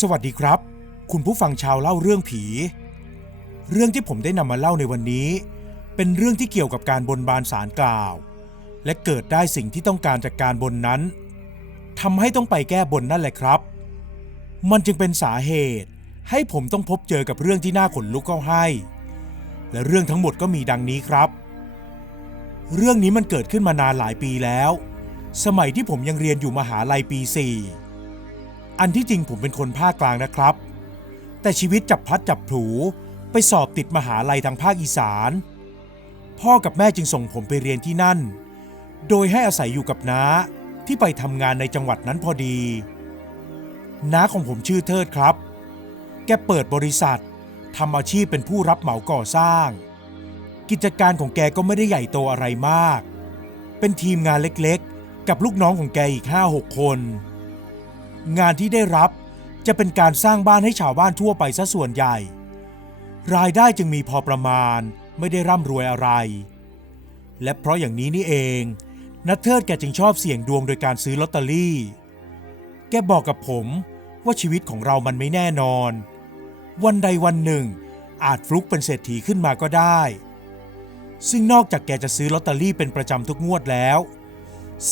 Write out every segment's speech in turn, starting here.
สวัสดีครับ คุณผู้ฟังชาวเล่าเรื่องผี เรื่องที่ผมได้นำมาเล่าในวันนี้ เป็นเรื่องที่เกี่ยวกับการบนบานสารกล่าว และเกิดได้สิ่งที่ต้องการจากการบนนั้นทำให้ต้องไปแก้บนนั่นแหละครับ มันจึงเป็นสาเหตุ ให้ผมต้องพบเจอกับเรื่องที่น่าขนลุกเข้าให้ และเรื่องทั้งหมดก็มีดังนี้ครับ เรื่องนี้มันเกิดขึ้นมานานหลายปีแล้ว สมัยที่ผมยังเรียนอยู่มหาลัยปี4 อันที่จริงผมเป็นคนภาคกลางนะครับ แต่ชีวิตจับพลัดจับผลูไปสอบติดมหาลัยทางภาคอีสาน พ่อกับแม่จึงส่งผมไปเรียนที่นั่น โดยให้อาศัยอยู่กับน้าที่ไปทำงานในจังหวัดนั้นพอดี น้าของผมชื่อเทิดครับ แกเปิดบริษัททำอาชีพเป็นผู้รับเหมาก่อสร้าง กิจการของแกก็ไม่ได้ใหญ่โตอะไรมาก เป็นทีมงานเล็กๆ กับลูกน้องของแกอีก 5-6 คน งานที่ได้รับจะเป็นการสร้างบ้านให้ชาวบ้านทั่วไปซะส่วนใหญ่ รายได้จึงมีพอประมาณไม่ได้ร่ำรวยอะไร และเพราะอย่างนี้นี่เองนัทเทิดแกจึงชอบเสี่ยงดวงโดยการซื้อลอตเตอรี่ แกบอกกับผมว่าชีวิตของเรามันไม่แน่นอน วันใดวันหนึ่ง อาจฟลุกเป็นเศรษฐีขึ้นมาก็ได้ ซึ่งนอกจากแกจะซื้อลอตเตอรี่เป็นประจำทุกงวดแล้ว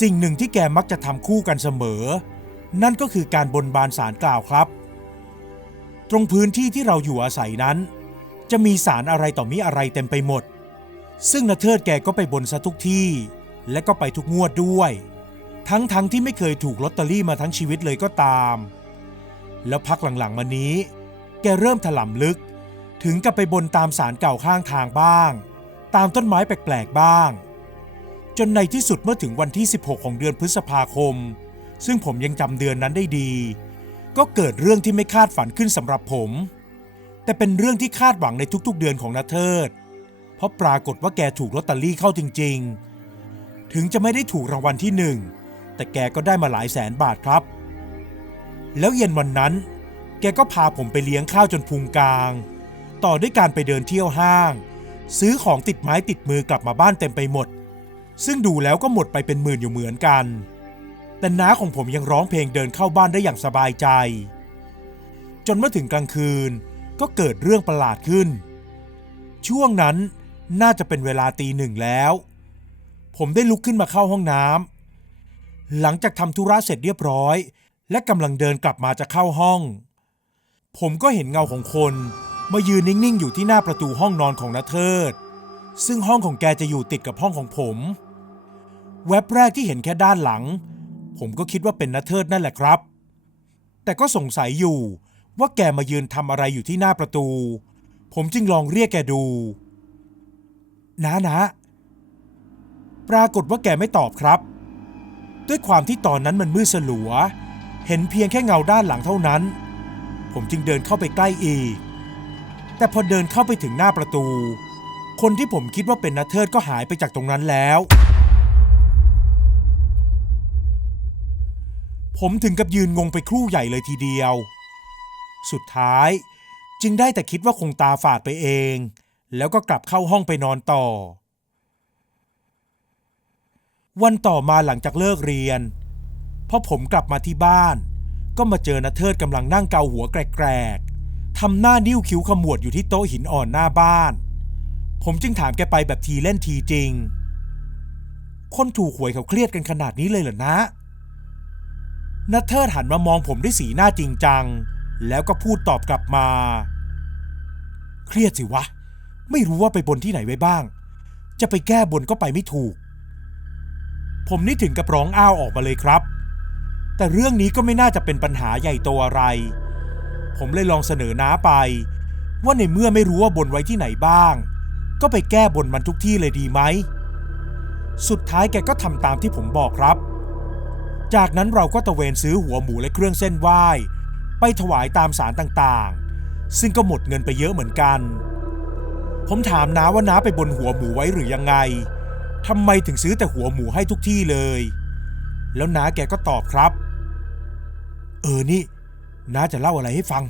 สิ่งหนึ่งที่แกมักจะทำคู่กันเสมอ นั่นก็คือการบนบานสารกล่าวครับ ตรงพื้นที่ที่เราอยู่อาศัยนั้น จะมีสารอะไรต่อมีอะไรเต็มไปหมด ซึ่งนาเทิดแกก็ไปบนซะทุกที่ และก็ไปทุกงวดด้วย ทั้งๆทที่ไม่เคยถูกลอตเตอรี่มาทั้งชีวิตเลยก็ตาม แล้วพักหลังๆมานี้ แกเริ่มถล่ำลึก ถึงกับไปบนตามสารเก่าข้างทางบ้าง ตามต้นไม้แปลกๆบ้าง จนในที่สุดเมื่อถึงวันที่ 16 ของเดือนพฤษภาคม ซึ่งผมยังจำเดือนนั้นได้ดี ก็เกิดเรื่องที่ไม่คาดฝันขึ้นสำหรับผม แต่เป็นเรื่องที่คาดหวังในทุกๆเดือนของนาเทิด เพราะปรากฏว่าแกถูกลอตเตอรี่เข้าจริง ๆ ถึงจะไม่ได้ถูกรางวัลที่หนึ่งแต่แกก็ได้มาหลายแสนบาทครับ แล้วเย็นวันนั้น แกก็พาผมไปเลี้ยงข้าวจนพุงกลาง ต่อด้วยการไปเดินเที่ยวห้าง ซื้อของติดไม้ติดมือกลับมาบ้านเต็มไปหมด ซึ่งดูแล้วก็หมดไปเป็นหมื่นอยู่เหมือนกัน แต่น้าของผมยังร้องเพลงเดินเข้าบ้านได้อย่างสบายใจ จนเมื่อถึงกลางคืนก็เกิดเรื่องประหลาดขึ้น ช่วงนั้นน่าจะเป็นเวลาตีหนึ่งแล้ว ผมได้ลุกขึ้นมาเข้าห้องน้ำหลังจากทำธุระเสร็จเรียบร้อย และกำลังเดินกลับมาจะเข้าห้อง ผมก็เห็นเงาของคนมายืนนิ่งๆอยู่ที่หน้าประตูห้องนอนของนาเทิด ซึ่งห้องของแกจะอยู่ติดกับห้องของผม แวบแรกที่เห็นแค่ด้านหลัง ผมก็คิดว่าเป็นนาเทิดนั่นแหละครับ แต่ก็สงสัยอยู่ว่าแกมายืนทำอะไรอยู่ที่หน้าประตู ผมจึงลองเรียกแกดูนะนะปรากฏว่าแกไม่ตอบครับ ด้วยความที่ตอนนั้นมันมืดสลัว เห็นเพียงแค่เงาด้านหลังเท่านั้น ผมจึงเดินเข้าไปใกล้อีก แต่พอเดินเข้าไปถึงหน้าประตู คนที่ผมคิดว่าเป็นนาเทิดก็หายไปจากตรงนั้นแล้ว ผมถึงกับยืนงงไปครู่ใหญ่เลยทีเดียว สุดท้ายจึงได้แต่คิดว่าคงตาฝาดไปเอง แล้วก็กลับเข้าห้องไปนอนต่อ วันต่อมาหลังจากเลิกเรียนพอผมกลับมาที่บ้าน ก็มาเจอนาเทิดกำลังนั่งเกาหัวแกรกๆทำหน้านิ้วคิ้วขมวดอยู่ที่โต๊ะหินอ่อนหน้าบ้าน ผมจึงถามแกไปแบบทีเล่นทีจริง คนถูกหวยเขาเครียดกันขนาดนี้เลยเหรอนะ นาเทิดหันมามองผมด้วยสีหน้าจริงจัง แล้วก็พูดตอบกลับมา เครียดสิวะ ไม่รู้ว่าไปบนที่ไหนไว้บ้าง จะไปแก้บนก็ไปไม่ถูก ผมนี่ถึงกับร้องอ้าวออกมาเลยครับ แต่เรื่องนี้ก็ไม่น่าจะเป็นปัญหาใหญ่โตอะไร ผมเลยลองเสนอน้าไป ว่าในเมื่อไม่รู้ว่าบนไว้ที่ไหนบ้าง ก็ไปแก้บนมันทุกที่เลยดีไหม สุดท้ายแกก็ทำตามที่ผมบอกครับ จากนั้นเราก็ตะเวนซื้อหัวหมูและเครื่องเส้นไหว้ ไปถวายตามสารต่างๆ ซึ่งก็หมดเงินไปเยอะเหมือนกัน ผมถามน้าว่าน้าไปบนหัวหมูไว้หรือยังไงทำไมถึงซื้อแต่หัวหมูให้ทุกที่เลย แล้วน้าแกก็ตอบครับ เออนี่น้าจะเล่าอะไรให้ฟัง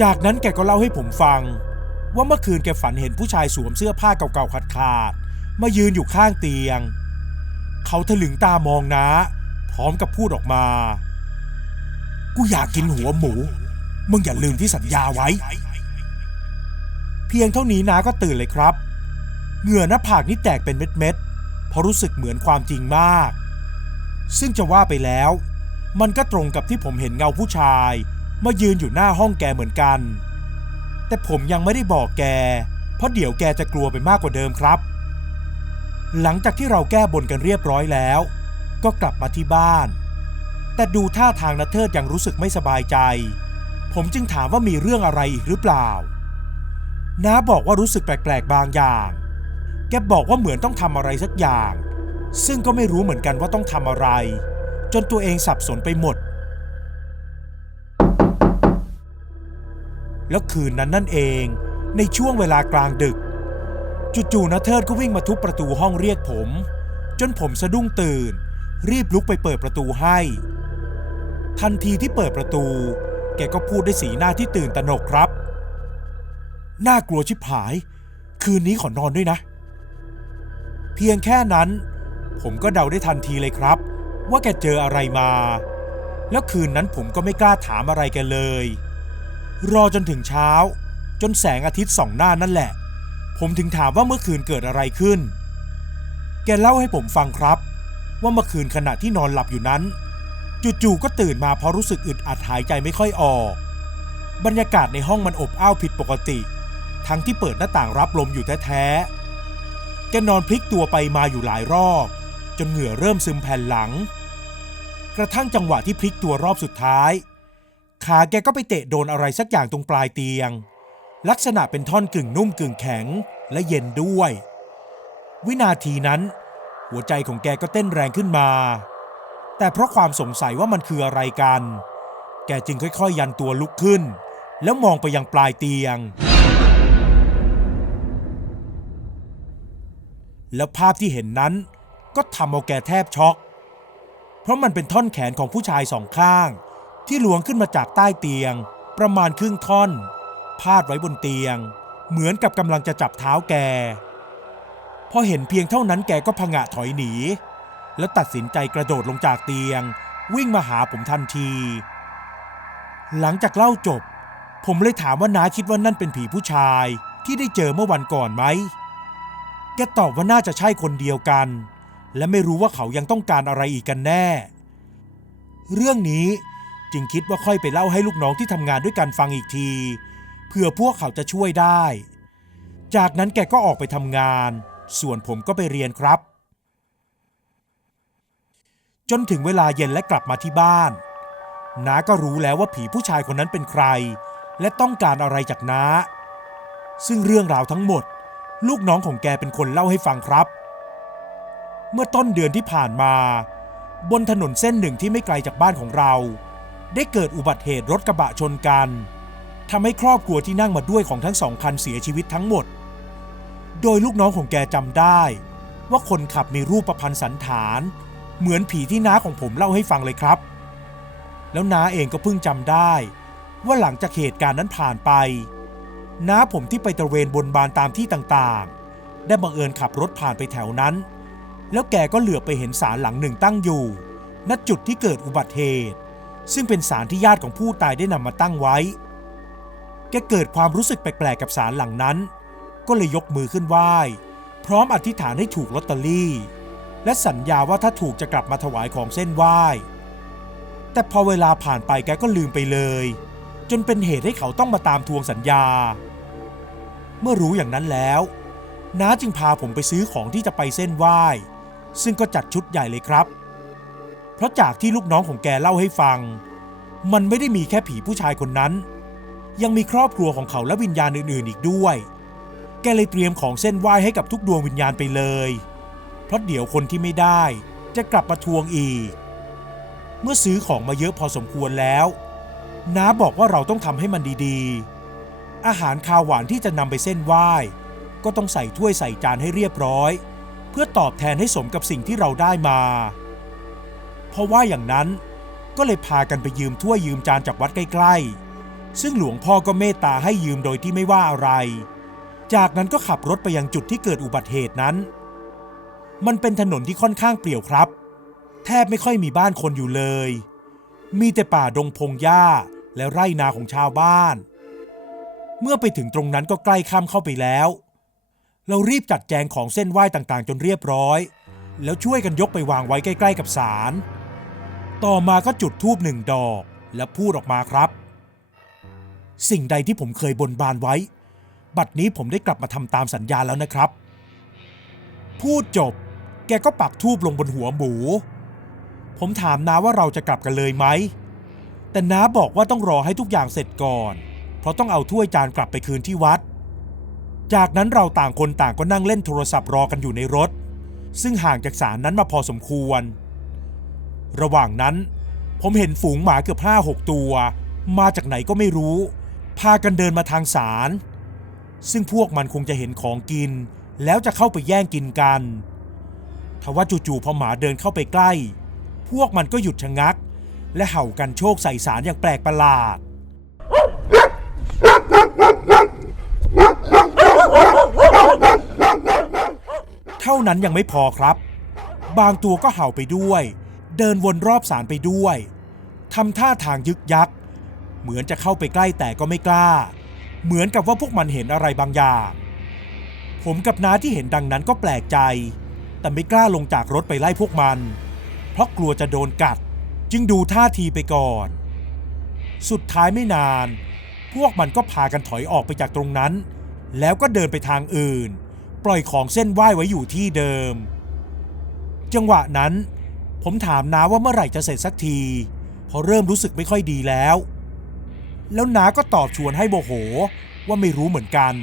จากนั้นแกก็เล่าให้ผมฟัง ว่าเมื่อคืนแกฝันเห็นผู้ชายสวมเสื้อผ้าเก่าๆขาดๆมายืนอยู่ข้างเตียง เขาถลึงตามองน้าพร้อมกับพูดออกมา กูอยากกินหัวหมู มึงอย่าลืมที่สัญญาไว้ เพียงเท่านี้นาก็ตื่นเลยครับ เหงื่อหน้าผากนี่แตกเป็นเม็ดๆ เพราะรู้สึกเหมือนความจริงมาก ซึ่งจะว่าไปแล้ว มันก็ตรงกับที่ผมเห็นเงาผู้ชาย มายืนอยู่หน้าห้องแกเหมือนกัน แต่ผมยังไม่ได้บอกแก เพราะเดี๋ยวแกจะกลัวไปมากกว่าเดิมครับ หลังจากที่เราแก้บนกันเรียบร้อยแล้ว ก็กลับมาที่บ้าน แต่ดูท่าทางนัเทิดยังรู้สึกไม่สบายใจ ผมจึงถามว่ามีเรื่องอะไรอีกหรือเปล่าน้าบอกว่ารู้สึกแปลกๆบางอย่าง แกบอกว่าเหมือนต้องทำอะไรสักอย่าง ซึ่งก็ไม่รู้เหมือนกันว่าต้องทำอะไร จนตัวเองสับสนไปหมด แล้วคืนนั้นนั่นเอง ในช่วงเวลากลางดึก จู่ๆนะเทิดก็วิ่งมาทุบประตูห้องเรียกผม จนผมสะดุ้งตื่น รีบลุกไปเปิดประตูให้ ทันทีที่เปิดประตู แกก็พูดด้วยสีหน้าที่ตื่นตระหนกครับ น่ากลัวชิบหาย คืนนี้ขอนอนด้วยนะ เพียงแค่นั้น ผมก็เดาได้ทันทีเลยครับ ว่าแกเจออะไรมา แล้วคืนนั้นผมก็ไม่กล้าถามอะไรแกเลย รอจนถึงเช้า จนแสงอาทิตย์ส่องหน้านั่นแหละ ผมถึงถามว่าเมื่อคืนเกิดอะไรขึ้น แกเล่าให้ผมฟังครับ ว่าเมื่อคืนขณะที่นอนหลับอยู่นั้น จู่ๆก็ตื่นมาเพราะรู้สึกอึดอัดหายใจไม่ค่อยออก บรรยากาศในห้องมันอบอ้าวผิดปกติ ทั้งที่เปิดหน้าต่างรับลมอยู่แท้ๆ แกนอนพลิกตัวไปมาอยู่หลายรอบ จนเหงื่อเริ่มซึมแผ่นหลัง กระทั่งจังหวะที่พลิกตัวรอบสุดท้าย ขาแกก็ไปเตะโดนอะไรสักอย่างตรงปลายเตียง ลักษณะเป็นท่อนกึ่งนุ่มกึ่งแข็งและเย็นด้วย วินาทีนั้น หัวใจของแกก็เต้นแรงขึ้นมา แต่เพราะความสงสัยว่ามันคืออะไรกัน แกจึงค่อยๆ ยันตัวลุกขึ้น แล้วมองไปยังปลายเตียง แล้วภาพที่เห็นนั้นก็ทำเอาแกแทบช็อก เพราะมันเป็นท่อนแขนของผู้ชายสองข้าง ที่ล้วงขึ้นมาจากใต้เตียง ประมาณครึ่งท่อน พาดไว้บนเตียง เหมือนกับกำลังจะจับเท้าแก พอเห็นเพียงเท่านั้นแกก็ผงะถอยหนี แล้วตัดสินใจกระโดดลงจากเตียง วิ่งมาหาผมทันที หลังจากเล่าจบ ผมเลยถามว่าน้าคิดว่านั่นเป็นผีผู้ชายที่ได้เจอเมื่อวันก่อนไหม แกตอบว่าน่าจะใช่คนเดียวกัน และไม่รู้ว่าเขายังต้องการอะไรอีกกันแน่ เรื่องนี้จึงคิดว่าค่อยไปเล่าให้ลูกน้องที่ทำงานด้วยกันฟังอีกที เพื่อพวกเขาจะช่วยได้ จากนั้นแกก็ออกไปทำงาน ส่วนผมก็ไปเรียนครับ จนถึงเวลาเย็นและกลับมาที่บ้านน้าก็รู้แล้วว่าผีผู้ชายคนนั้นเป็นใคร และต้องการอะไรจากน้า ซึ่งเรื่องราวทั้งหมด ลูกน้องของแกเป็นคนเล่าให้ฟังครับ เมื่อต้นเดือนที่ผ่านมา บนถนนเส้นหนึ่งที่ไม่ไกลจากบ้านของเรา ได้เกิดอุบัติเหตุรถกระบะชนกัน ทำให้ครอบครัวที่นั่งมาด้วยของทั้งสองคันเสียชีวิตทั้งหมด โดยลูกน้องของแกจำได้ ว่าคนขับมีรูปประพันธ์สันฐาน เหมือนผีที่น้าของผมเล่าให้ฟังเลยครับ แล้วน้าเองก็เพิ่งจำได้ ว่าหลังจากเหตุการณ์นั้นผ่านไป น้าผมที่ไปตระเวนบนบานตามที่ต่างๆ ได้บังเอิญขับรถผ่านไปแถวนั้น แล้วแกก็เหลือไปเห็นศาลหลังหนึ่งตั้งอยู่ณจุดที่เกิดอุบัติเหตุ ซึ่งเป็นศาลที่ญาติของผู้ตายได้นำมาตั้งไว้ แกเกิดความรู้สึกแปลกๆกับศาลหลังนั้น ก็เลยยกมือขึ้นไหว้ พร้อมอธิษฐานให้ถูกลอตเตอรี่ และสัญญาว่าถ้าถูกจะกลับมาถวายของเส้นไหว้ แต่พอเวลาผ่านไปแกก็ลืมไปเลย จนเป็นเหตุให้เขาต้องมาตามทวงสัญญา เมื่อรู้อย่างนั้นแล้วน้าจึงพาผมไปซื้อของที่จะไปเส้นไหว้ ซึ่งก็จัดชุดใหญ่เลยครับ เพราะจากที่ลูกน้องของแกเล่าให้ฟัง มันไม่ได้มีแค่ผีผู้ชายคนนั้น ยังมีครอบครัวของเขาและวิญญาณอื่นๆ อีกด้วย แกเลยเตรียมของเส้นไหว้ให้กับทุกดวงวิญญาณไปเลย เพราะเดี๋ยวคนที่ไม่ได้จะกลับมาทวงอีก เมื่อซื้อของมาเยอะพอสมควรแล้วน้าบอกว่าเราต้องทำให้มันดีๆ อาหารคาวหวานที่จะนำไปเส้นไหว้ ก็ต้องใส่ถ้วยใส่จานให้เรียบร้อย เพื่อตอบแทนให้สมกับสิ่งที่เราได้มาเพราะว่าอย่างนั้นก็เลยพากันไปยืมถ้วยยืมจานจากวัดใกล้ๆ ซึ่งหลวงพ่อก็เมตตาให้ยืมโดยที่ไม่ว่าอะไร จากนั้นก็ขับรถไปยังจุดที่เกิดอุบัติเหตุนั้น มันเป็นถนนที่ค่อนข้างเปลี่ยวครับ แทบไม่ค่อยมีบ้านคนอยู่เลย มีแต่ป่าดงพงหญ้าและไร่นาของชาวบ้าน เมื่อไปถึงตรงนั้นก็ใกล้ค่ำเข้าไปแล้ว เรารีบจัดแจงของเส้นไหว้ต่างๆ จนเรียบร้อย แล้วช่วยกันยกไปวางไว้ใกล้ ๆ กับศาล ต่อมาก็จุดธูปหนึ่งดอกและพูดออกมาครับ สิ่งใดที่ผมเคยบนบานไว้ บัดนี้ผมได้กลับมาทำตามสัญญาแล้วนะครับ พูดจบ แกก็ปักธูปลงบนหัวหมู ผมถามน้าว่าเราจะกลับกันเลยไหม แต่น้าบอกว่าต้องรอให้ทุกอย่างเสร็จก่อน เพราะต้องเอาถ้วยจานกลับไปคืนที่วัด จากนั้นเราต่างคนต่างก็นั่งเล่นโทรศัพท์รอกันอยู่ในรถ ซึ่งห่างจากศาลนั้นมาพอสมควร ระหว่างนั้น ผมเห็นฝูงหมาเกือบห้าหกตัว มาจากไหนก็ไม่รู้ พากันเดินมาทางศาลซึ่งพวกมันคงจะเห็นของกิน แล้วจะเข้าไปแย่งกินกันทว่าจู่ๆพอหมาเดินเข้าไปใกล้ พวกมันก็หยุดชะงัก และเห่ากันโชคใส่สารอย่างแปลกประหลาด เท่านั้นยังไม่พอครับ บางตัวก็เห่าไปด้วย เดินวนรอบสารไปด้วยทำท่าทางยึกยัก เหมือนจะเข้าไปใกล้แต่ก็ไม่กล้า เหมือนกับว่าพวกมันเห็นอะไรบางอย่าง ผมกับน้าที่เห็นดังนั้นก็แปลกใจ แต่ไม่กล้าลงจากรถไปไล่พวกมัน เพราะกลัวจะโดนกัด จึงดูท่าทีไปก่อน สุดท้ายไม่นาน พวกมันก็พากันถอยออกไปจากตรงนั้น แล้วก็เดินไปทางอื่น ปล่อยของเส้นไหว้ไว้อยู่ที่เดิม จังหวะนั้น ผมถามน้าว่าเมื่อไหร่จะเสร็จสักทีเพราะเริ่มรู้สึกไม่ค่อยดีแล้ว แล้วนาก็ตอบชวนให้โมโหว่าไม่รู้เหมือนกัน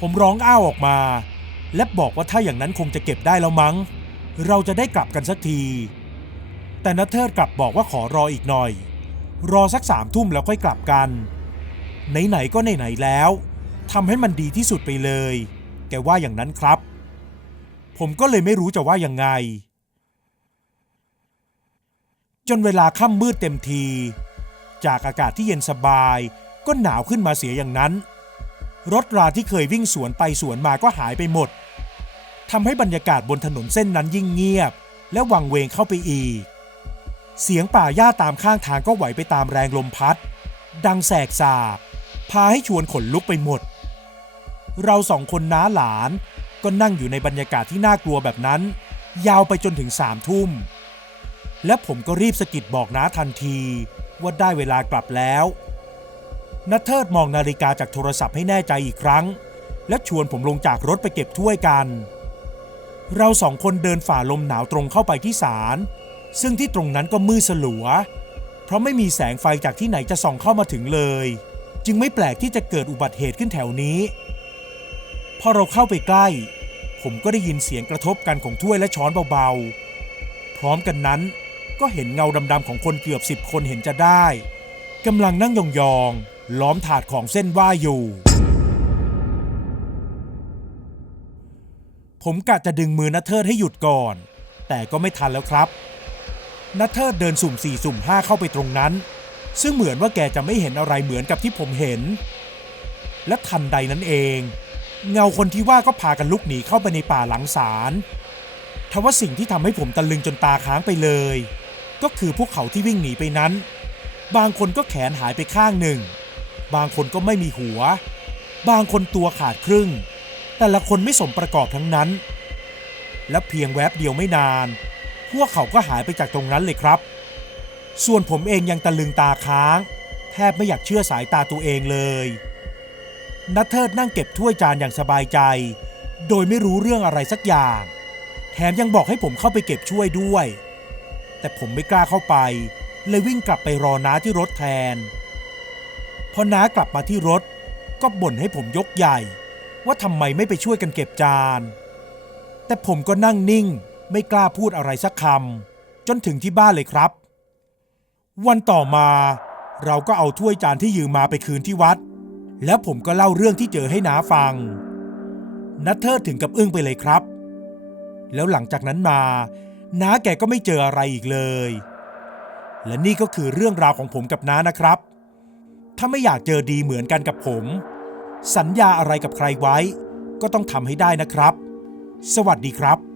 ผมร้องอ้าวออกมา และบอกว่าถ้าอย่างนั้นคงจะเก็บได้แล้วมั้ง เราจะได้กลับกันสักที แต่นัทเทิดกลับบอกว่าขอรออีกหน่อย รอสักสามทุ่มแล้วค่อยกลับกัน ไหนๆก็ไหนๆแล้วทำให้มันดีที่สุดไปเลย แกว่าอย่างนั้นครับ ผมก็เลยไม่รู้จะว่ายังไง จนเวลาค่ำมืดเต็มที จากอากาศที่เย็นสบาย ก็หนาวขึ้นมาเสียอย่างนั้น รถราที่เคยวิ่งสวนไปสวนมาก็หายไปหมดทำให้บรรยากาศบนถนนเส้นนั้นยิ่งเงียบ และวังเวงเข้าไปอีก เสียงป่าหญ้าตามข้างทางก็ไหวไปตามแรงลมพัด ดังแสกสาบ พาให้ชวนขนลุกไปหมด เราสองคนน้าหลานก็นั่งอยู่ในบรรยากาศที่น่ากลัวแบบนั้น ยาวไปจนถึงสามทุ่ม และผมก็รีบสะกิดบอกน้าทันที ว่าได้เวลากลับแล้วนัทเทิดมองนาฬิกาจากโทรศัพท์ให้แน่ใจอีกครั้ง และชวนผมลงจากรถไปเก็บถ้วยกัน เราสองคนเดินฝ่าลมหนาวตรงเข้าไปที่ศาลซึ่งที่ตรงนั้นก็มืดสลัว เพราะไม่มีแสงไฟจากที่ไหนจะส่องเข้ามาถึงเลย จึงไม่แปลกที่จะเกิดอุบัติเหตุขึ้นแถวนี้ พอเราเข้าไปใกล้ ผมก็ได้ยินเสียงกระทบกันของถ้วยและช้อนเบาๆ พร้อมกันนั้น ก็เห็นเงาดำๆของคนเกือบสิบคนเห็นจะได้กำลังนั่งยองๆล้อมถาดของเส้นไหว้อยู่ ผมกะจะดึงมือนัทเทิดให้หยุดก่อน แต่ก็ไม่ทันแล้วครับนัทเทิดเดินสุ่มสี่สุ่มห้าเข้าไปตรงนั้น ซึ่งเหมือนว่าแกจะไม่เห็นอะไรเหมือนกับที่ผมเห็น และทันใดนั้นเอง เงาคนที่ว่าก็พากันลุกหนีเข้าไปในป่าหลังศาลทว่าสิ่งที่ทำให้ผมตะลึงจนตาค้างไปเลย ก็คือพวกเขาที่วิ่งหนีไปนั้น บางคนก็แขนหายไปข้างหนึ่ง บางคนก็ไม่มีหัว บางคนตัวขาดครึ่ง แต่ละคนไม่สมประกอบทั้งนั้น และเพียงแวบเดียวไม่นาน พวกเขาก็หายไปจากตรงนั้นเลยครับ ส่วนผมเองยังตะลึงตาค้าง แทบไม่อยากเชื่อสายตาตัวเองเลยนัทเทิดนั่งเก็บถ้วยจานอย่างสบายใจ โดยไม่รู้เรื่องอะไรสักอย่าง แถมยังบอกให้ผมเข้าไปเก็บช่วยด้วย แต่ผมไม่กล้าเข้าไป เลยวิ่งกลับไปรอน้าที่รถแทน พอน้ากลับมาที่รถ ก็บ่นให้ผมยกใหญ่ ว่าทำไมไม่ไปช่วยกันเก็บจาน แต่ผมก็นั่งนิ่งไม่กล้าพูดอะไรสักคำจนถึงที่บ้านเลยครับ วันต่อมาเราก็เอาถ้วยจานที่ยืมมาไปคืนที่วัด แล้วผมก็เล่าเรื่องที่เจอให้น้าฟัง นัทเทิดถึงกับอึ้งไปเลยครับ แล้วหลังจากนั้นมา น้าแกก็ไม่เจออะไรอีกเลย และนี่ก็คือเรื่องราวของผมกับน้านะครับ ถ้าไม่อยากเจอดีเหมือนกันกับผม สัญญาอะไรกับใครไว้ ก็ต้องทำให้ได้นะครับ สวัสดีครับ